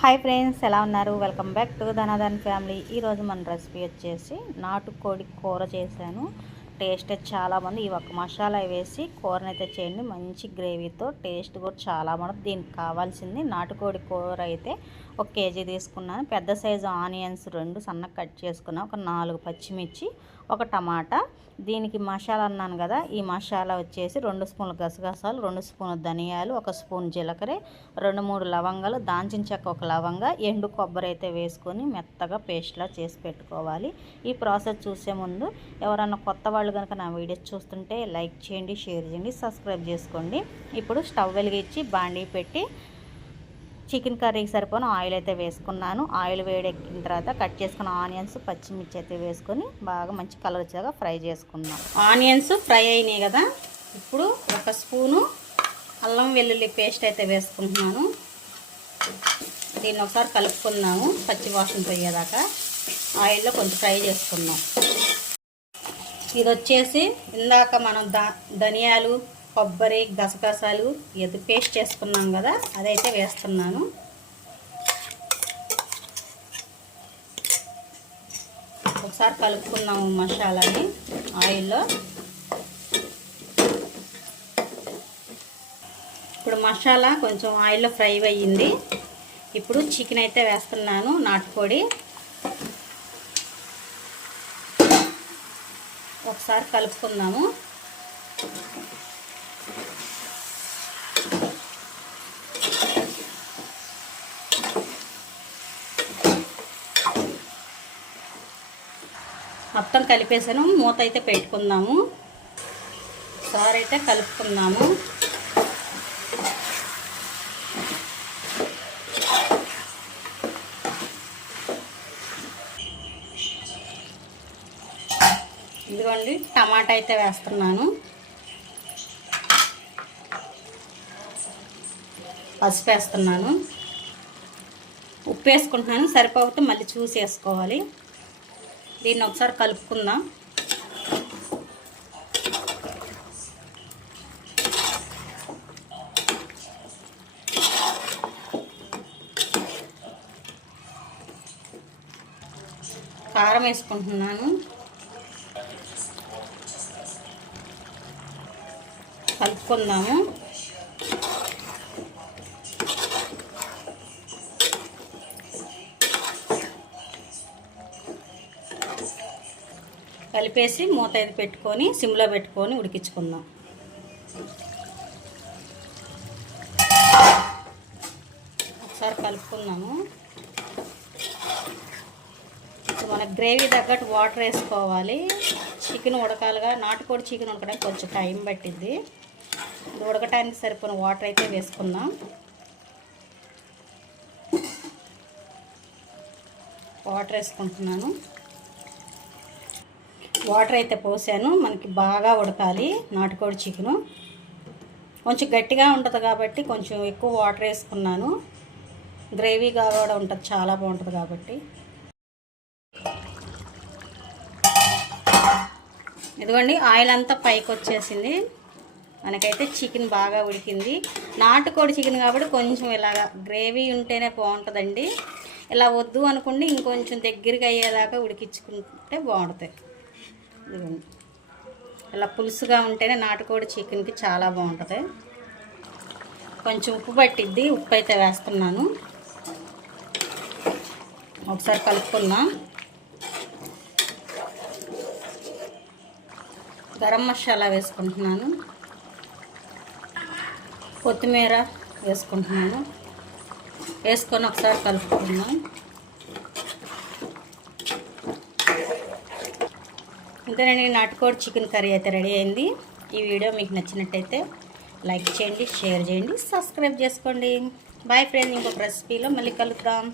Hi friends ఎలా ఉన్నారు? Welcome back to Dhanadhan family ఈరోజు మన రెసిపీ వచ్చేసి నాటుకోడి కూర చేశాను. టేస్ట్ చాలా బాగుంది. ఈ ఒక్క మసాలా వేసి కూరని అయితే చేయండి. మంచి గ్రేవీతో టేస్ట్ కూడా చాలా బాగుంది. దీనికి కావాల్సింది నాటుకోడి కూర అయితే ఒక కేజీ తీసుకున్నాను పెద్ద సైజు ఆనియన్స్ రెండు సన్నగా కట్ చేసుకున్నాను ఒక నాలుగు పచ్చిమిర్చి ఒక టమాటా. దీనికి మసాలా అన్నాను కదా ఈ మసాలా వచ్చేసి రెండు స్పూన్లు గసగసాలు రెండు స్పూన్లు ధనియాలు ఒక స్పూన్ జీలకర్ర రెండు మూడు లవంగాలు దాల్చిన చెక్క ఒక లవంగా ఎండు కొబ్బరి అయితే వేసుకొని మెత్తగా పేస్ట్లా చేసి పెట్టుకోవాలి. ఈ ప్రాసెస్ చూసే ముందు ఎవరన్నా కొత్త వాళ్ళు కనుక నా వీడియోస్ చూస్తుంటే లైక్ చేయండి షేర్ చేయండి సబ్స్క్రైబ్ చేసుకోండి. ఇప్పుడు స్టవ్ వెలిగించి బాండీ పెట్టి చికెన్ కర్రీకి సరిపోయిన ఆయిల్ అయితే వేసుకున్నాను. ఆయిల్ వేడెక్కిన తర్వాత కట్ చేసుకున్న ఆనియన్స్ పచ్చిమిర్చి అయితే వేసుకొని బాగా మంచి కలర్ వచ్చేలాగా ఫ్రై చేసుకున్నాం. ఆనియన్స్ ఫ్రై అయినాయి కదా. ఇప్పుడు ఒక స్పూను అల్లం వెల్లుల్లి పేస్ట్ అయితే వేసుకుంటున్నాను. దీన్ని ఒకసారి కలుపుకున్నాము పచ్చి వాసన పోయేదాకా. ఆయిల్లో కొంచెం ఫ్రై చేసుకున్నాం ఇది వచ్చేసి ఇందాక మనం ధనియాలు కొబ్బరి గసగసాలు ఎదు పేస్ట్ చేసుకున్నాం కదా అదైతే వేస్తున్నాను. ఒకసారి కలుపుకున్నాము మసాలాని ఆయిల్లో. ఇప్పుడు మసాలా కొంచెం ఆయిల్లో ఫ్రై అయ్యింది. ఇప్పుడు చికెన్ అయితే వేస్తున్నాను నాటుకోడి. ఒకసారి కలుపుకుందాము. మొత్తం కలిపేసాను. మూత అయితే పెట్టుకుందాము. సార్ అయితే కలుపుకుందాము. ఇదిగోండి టమాటా అయితే వేస్తున్నాను. పసుపు వేస్తున్నాను ఉప్పు వేసుకుంటున్నాను సరిపోతే మళ్ళీ చూసి వేసుకోవాలి దీన్ని ఒకసారి కలుపుకుందాం. కారం వేసుకుంటున్నాను. కలుపుకుందాము. కలిపేసి మూత ఇది పెట్టుకొని సిమ్లో పెట్టుకొని ఉడికించుకుందాం. ఒకసారి కలుపుకుందాము. మన గ్రేవీ తగ్గట్టు వాటర్ వేసుకోవాలి. చికెన్ ఉడకాలిగా నాటుకోడి చికెన్ ఉడకడానికి కొంచెం టైం పట్టింది ఉడకటానికి సరిపోయిన వాటర్ అయితే వేసుకుందాం. వాటర్ వేసుకుంటున్నాను. వాటర్ అయితే పోసాను. మనకి బాగా ఉడకాలి నాటుకోడి చికెను. కొంచెం గట్టిగా ఉంటుంది కాబట్టి కొంచెం ఎక్కువ వాటర్ వేసుకున్నాను. గ్రేవీగా కూడా ఉంటుంది చాలా బాగుంటుంది కాబట్టి. ఇదిగోండి ఆయిల్ అంతా పైకి వచ్చేసింది. మనకైతే చికెన్ బాగా ఉడికింది. నాటుకోడి చికెన్ కాబట్టి కొంచెం ఇలాగా గ్రేవీ ఉంటేనే బాగుంటుందండి. ఇలా వద్దు అనుకుంటే ఇంకొంచెం దగ్గరికి అయ్యేదాకా ఉడికించుకుంటే బాగుంటుంది. ఇదిగోండి ఇలా పులుసుగా ఉంటేనే నాటుకోడి చికెన్కి చాలా బాగుంటుంది. కొంచెం ఉప్పు పట్టిద్ది ఉప్పు అయితే వేస్తున్నాను. ఒకసారి కలుపుకుందాం. గరం మసాలా వేసుకుంటున్నాను. కొత్తిమీర వేసుకుంటున్నాను. వేసుకొని ఒకసారి కలుపుకుందాం. ఇంతేనండి నాటుకోడి చికెన్ కర్రీ అయితే రెడీ అయింది. ఈ వీడియో మీకు నచ్చినట్టయితే లైక్ చేయండి షేర్ చేయండి సబ్స్క్రైబ్ చేసుకోండి. బాయ్ ఫ్రెండ్స్ ఇంకొక రెసిపీలో మళ్ళీ కలుద్దాం.